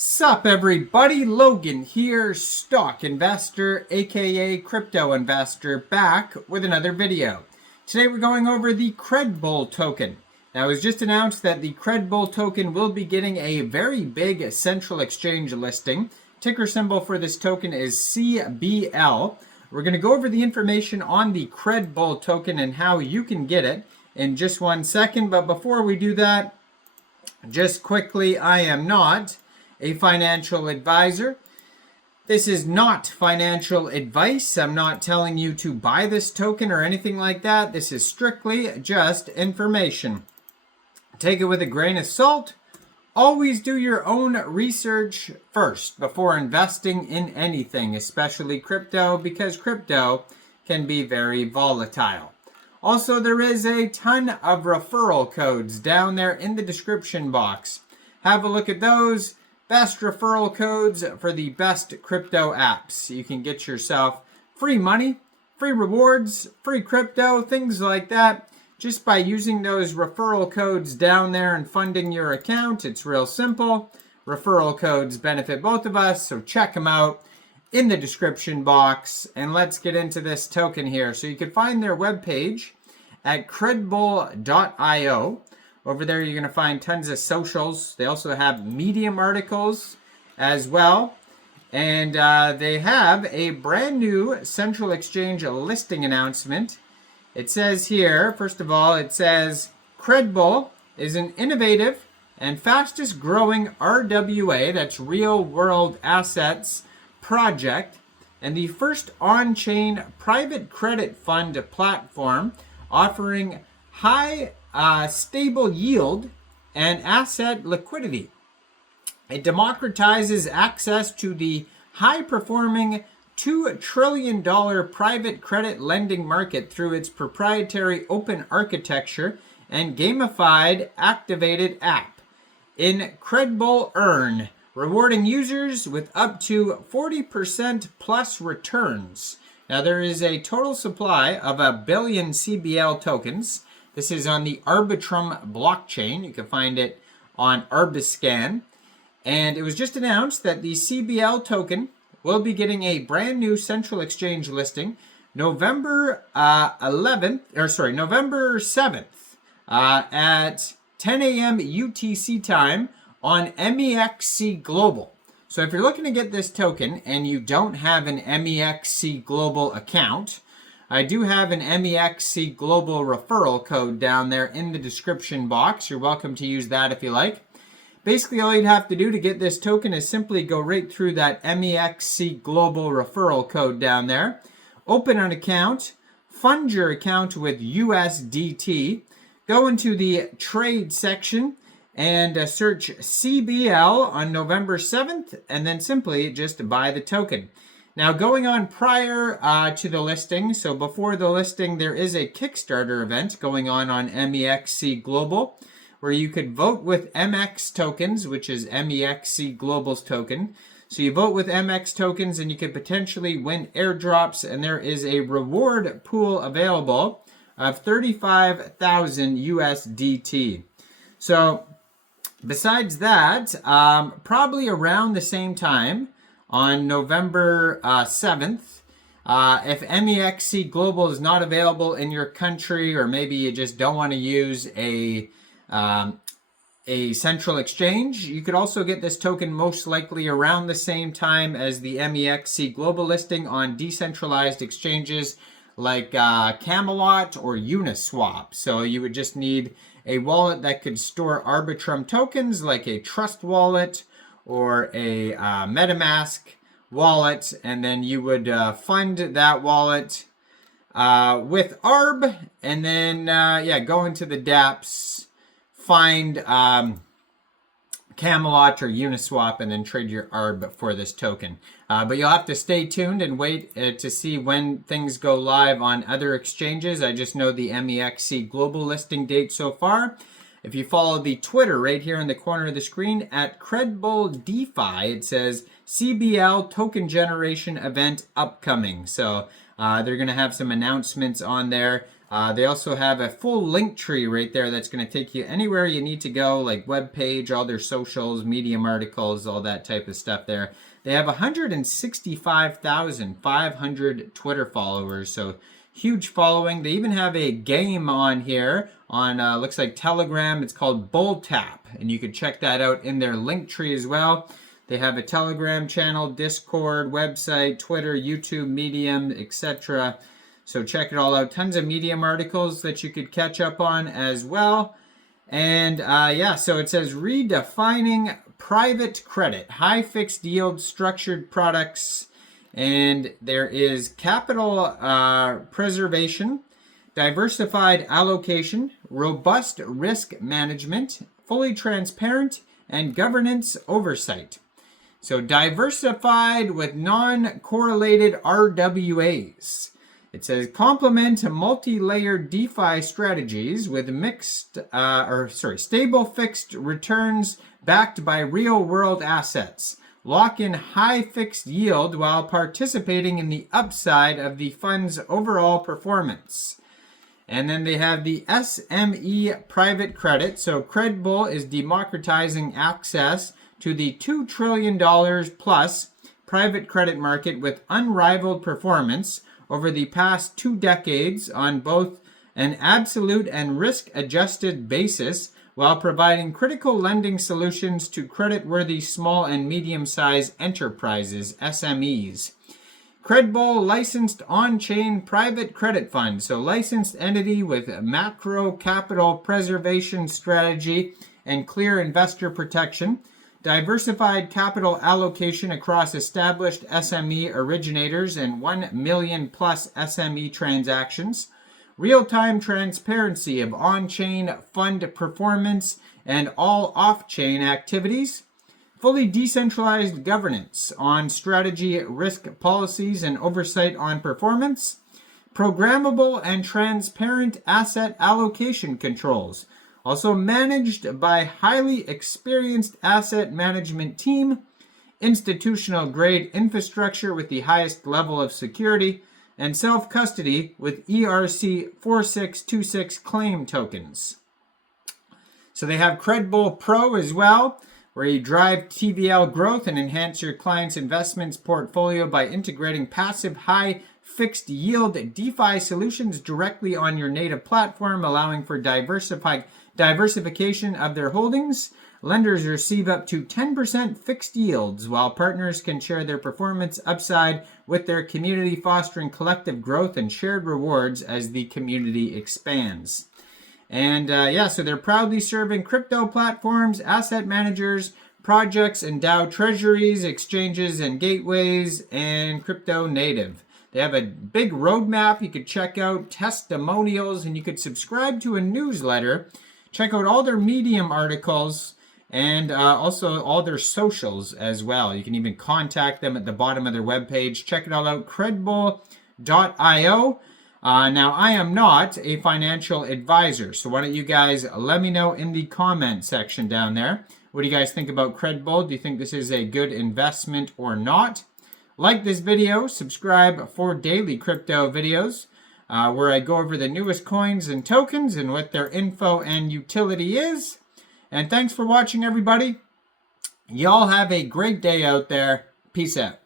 Sup everybody, Logan here, stock investor aka crypto investor, back with another video. Today we're going over the Credbull token. Now it was just announced that the Credbull token will be getting a very big central exchange listing. Ticker symbol for this token is CBL. We're going to go over the information on the Credbull token and how you can get it in just 1 second. But before we do that, just quickly, I am not a financial advisor. This is not financial advice. I'm not telling you to buy this token or anything like that. This is strictly just information. Take it with a grain of salt. Always do your own research first before investing in anything, especially crypto, because crypto can be very volatile. Also, there is a ton of referral codes down there in the description box. Have a look at those. Best referral codes for the best crypto apps. You can get yourself free money, free rewards, free crypto, things like that, just by using those referral codes down there and funding your account. It's real simple. Referral codes benefit both of us, so check them out in the description box. And let's get into this token here. So you can find their webpage at credbull.io. Over there, you're going to find tons of socials. They also have Medium articles as well. And they have a brand new central exchange listing announcement. It says here, first of all, it says, Credbull is an innovative and fastest growing RWA, that's real world assets, project, and the first on-chain private credit fund platform offering high stable yield and asset liquidity. It democratizes access to the high-performing $2 trillion private credit lending market through its proprietary open architecture and gamified activated app. In Credbull Earn, rewarding users with up to 40% plus returns. Now there is a total supply of 1 billion CBL tokens. This is on the Arbitrum blockchain. You can find it on Arbiscan. And it was just announced that the CBL token will be getting a brand new central exchange listing November 7th at 10 a.m. UTC time on Mexc Global. So if you're looking to get this token and you don't have an Mexc Global account, I do have an Mexc Global referral code down there in the description box. You're welcome to use that if you like. Basically, all you'd have to do to get this token is simply go right through that Mexc Global referral code down there. Open an account, fund your account with USDT, go into the trade section and search CBL on November 7th, and then simply just buy the token. Now, going on prior to the listing, so before the listing, there is a Kickstarter event going on Mexc Global, where you could vote with MX tokens, which is Mexc Global's token. So you vote with MX tokens, and you could potentially win airdrops, and there is a reward pool available of 35,000 USDT. So besides that, probably around the same time, on November 7th, if Mexc Global is not available in your country, or maybe you just don't want to use a central exchange, you could also get this token most likely around the same time as the Mexc Global listing on decentralized exchanges like Camelot or Uniswap. So you would just need a wallet that could store Arbitrum tokens like a Trust wallet or a MetaMask wallet, and then you would fund that wallet with ARB, and then go into the dApps, find Camelot or Uniswap, and then trade your ARB for this token. But you'll have to stay tuned and wait to see when things go live on other exchanges. I just know the Mexc Global listing date so far. If you follow the Twitter right here in the corner of the screen at Credbull DeFi, it says CBL token generation event upcoming. So they're going to have some announcements on there They also have a full link tree right there that's going to take you anywhere you need to go, like web page, all their socials, Medium articles, all that type of stuff there. They have 165,500 Twitter followers, so huge following. They even have a game on here on, looks like Telegram. It's called Bull Tap, and you can check that out in their link tree as well. They have a Telegram channel, Discord, website, Twitter, YouTube, Medium, etc. So check it all out. Tons of Medium articles that you could catch up on as well. And yeah, so it says redefining private credit, high fixed yield structured products. And there is capital preservation, diversified allocation, robust risk management, fully transparent, and governance oversight. So diversified with non-correlated RWAs. It says complement multi-layered DeFi strategies with stable fixed returns backed by real-world assets. Lock in high fixed yield while participating in the upside of the fund's overall performance. And then they have the SME private credit. So Credbull is democratizing access to the $2 trillion plus private credit market with unrivaled performance over the past 2 decades on both an absolute and risk-adjusted basis, while providing critical lending solutions to credit-worthy small and medium-sized enterprises, SMEs. Credbull licensed on-chain private credit fund, so licensed entity with macro capital preservation strategy and clear investor protection. Diversified capital allocation across established SME originators and 1 million plus SME transactions. Real-time transparency of on-chain fund performance and all off-chain activities. Fully decentralized governance on strategy, risk policies, and oversight on performance. Programmable and transparent asset allocation controls. Also managed by highly experienced asset management team, institutional grade infrastructure with the highest level of security, and self-custody with ERC-4626 claim tokens. So they have Credbull Pro as well, where you drive TVL growth and enhance your client's investments portfolio by integrating passive high fixed yield DeFi solutions directly on your native platform, allowing for diversification of their holdings. Lenders receive up to 10% fixed yields, while partners can share their performance upside with their community, fostering collective growth and shared rewards as the community expands. And yeah, so they're proudly serving crypto platforms, asset managers, projects, and DAO treasuries, exchanges, and gateways, and crypto native. They have a big roadmap you could check out, testimonials, and you could subscribe to a newsletter. Check out all their Medium articles and also all their socials as well. You can even contact them at the bottom of their webpage. Check it all out, credbull.io. Now, I am not a financial advisor, so why don't you guys let me know in the comment section down there. What do you guys think about Credbull? Do you think this is a good investment or not? Like this video, subscribe for daily crypto videos where I go over the newest coins and tokens and what their info and utility is. And thanks for watching, everybody. Y'all have a great day out there. Peace out.